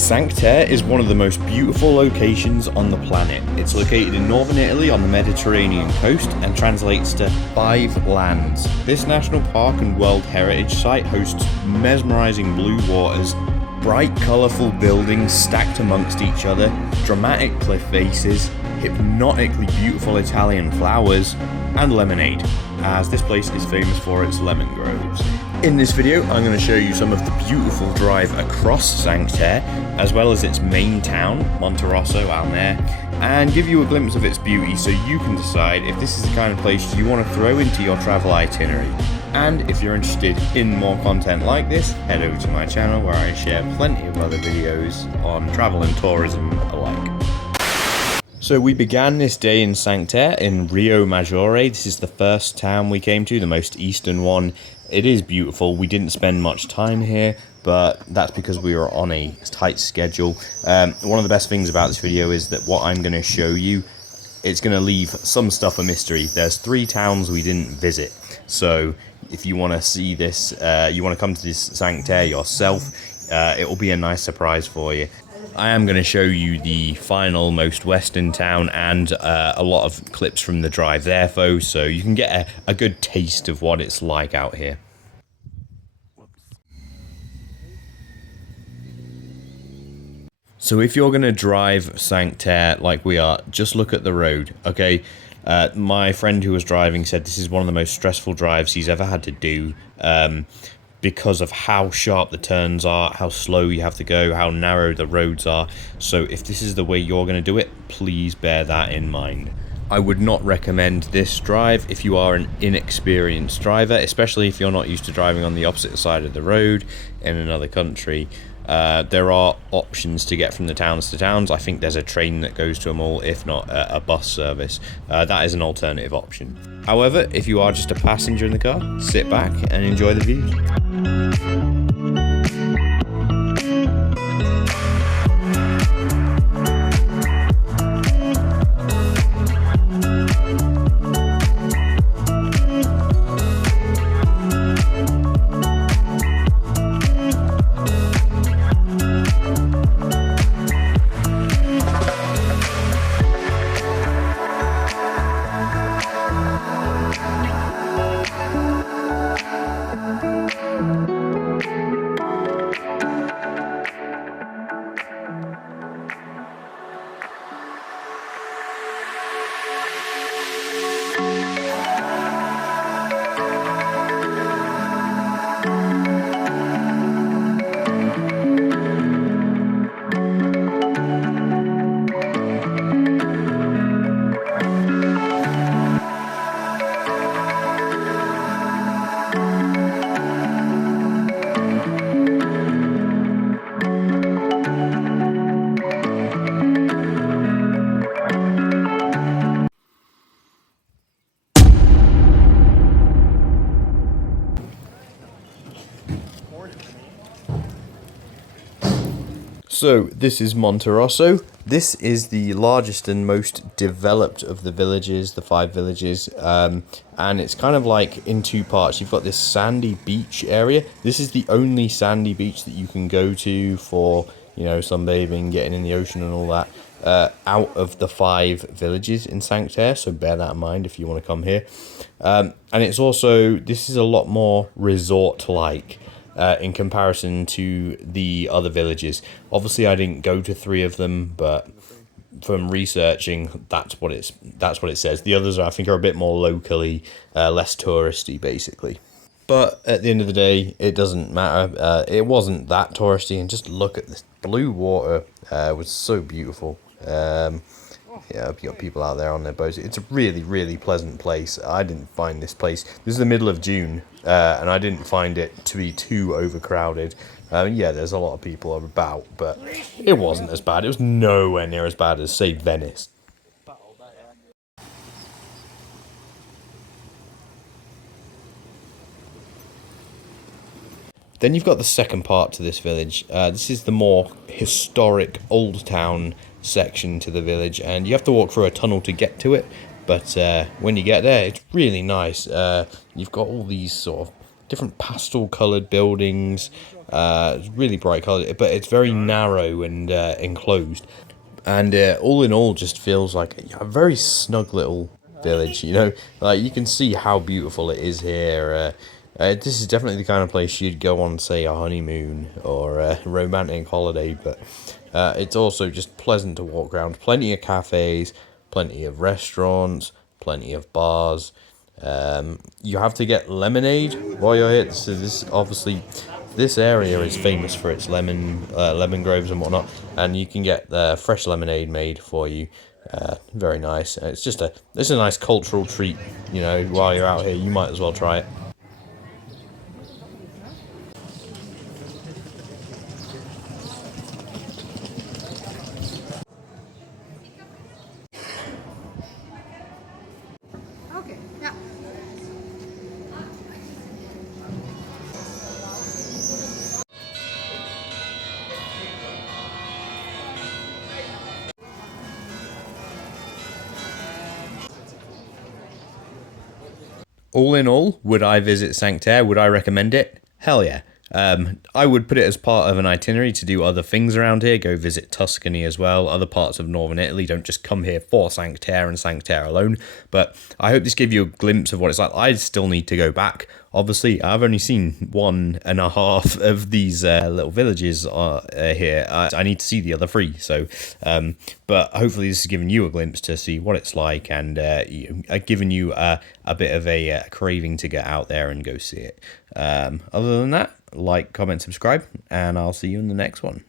Cinque Terre is one of the most beautiful locations on the planet. It's located in northern Italy on the Mediterranean coast and translates to 5 lands. This national park and World Heritage Site hosts mesmerizing blue waters, bright colourful buildings stacked amongst each other, dramatic cliff faces, hypnotically beautiful Italian flowers, and lemonade, as this place is famous for its lemon groves. In this video, I'm going to show you some of the beautiful drive across Cinque Terre, as well as its main town, Monterosso out there, and give you a glimpse of its beauty so you can decide if this is the kind of place you want to throw into your travel itinerary. And if you're interested in more content like this, head over to my channel where I share plenty of other videos on travel and tourism alike. So we began this day in Cinque Terre in Rio Maggiore. This is the first town we came to, the most eastern one. It is beautiful. We didn't spend much time here, but that's because we were on a tight schedule. One of the best things about this video is that what I'm going to show you, it's going to leave some stuff a mystery. There's 3 towns we didn't visit. So if you want to see this, you want to come to this Cinque Terre yourself, it will be a nice surprise for you. I am going to show you the final most western town and a lot of clips from the drive there, though, so you can get a good taste of what it's like out here. So if you're going to drive Cinque Terre like we are, just look at the road, okay? My friend who was driving said this is one of the most stressful drives he's ever had to do, because of how sharp the turns are, how slow you have to go, how narrow the roads are. So if this is the way you're going to do it, please bear that in mind. I would not recommend this drive if you are an inexperienced driver, especially if you're not used to driving on the opposite side of the road in another country. There are options to get from the towns to towns. I think there's a train that goes to them all, if not a bus service. That is an alternative option. However, if you are just a passenger in the car, sit back and enjoy the views. So this is Monterosso. This is the largest and most developed of the villages, the 5 villages, and it's kind of like in 2 parts. You've got this sandy beach area. This is the only sandy beach that you can go to for, you know, sunbathing, getting in the ocean and all that, out of the 5 villages in Cinque Terre, so bear that in mind if you want to come here. And it's also, this is a lot more resort-like. In comparison to the other villages. Obviously I didn't go to 3 of them, but from researching, that's what it says. The others I think are a bit more locally, less touristy basically. But at the end of the day, it doesn't matter. It wasn't that touristy, and just look at this blue water. It was so beautiful. Yeah, you got people out there on their boats. It's a really, really pleasant place. I didn't find this place. This is the middle of June, and I didn't find it to be too overcrowded. Yeah, there's a lot of people about, but it wasn't as bad. It was nowhere near as bad as, say, Venice. Then you've got the second part to this village. This is the more historic old town section to the village, and you have to walk through a tunnel to get to it, but when you get there, it's really nice. You've got all these sort of different pastel coloured buildings, It's really bright colored, but it's very narrow and enclosed. And all in all, just feels like a very snug little village. You know, like you can see how beautiful it is here. This is definitely the kind of place you'd go on, say, a honeymoon or a romantic holiday. But it's also just pleasant to walk around. Plenty of cafes, plenty of restaurants, plenty of bars. You have to get lemonade while you're here. So this obviously, this area is famous for its lemon groves and whatnot, and you can get fresh lemonade made for you. Very nice. It's a nice cultural treat. You know, while you're out here, you might as well try it. Okay, yeah. All in all, would I visit Cinque Terre? Would I recommend it? Hell yeah. I would put it as part of an itinerary to do other things around here. Go visit Tuscany as well, other parts of northern Italy. Don't just come here for Cinque Terre and Cinque Terre alone. But I hope this gave you a glimpse of what it's like. I still need to go back. Obviously, I've only seen 1.5 of these little villages here. I need to see the other 3. So, but hopefully, this has given you a glimpse to see what it's like, and given you a bit of a craving to get out there and go see it. Other than that, like, comment, subscribe, and I'll see you in the next one.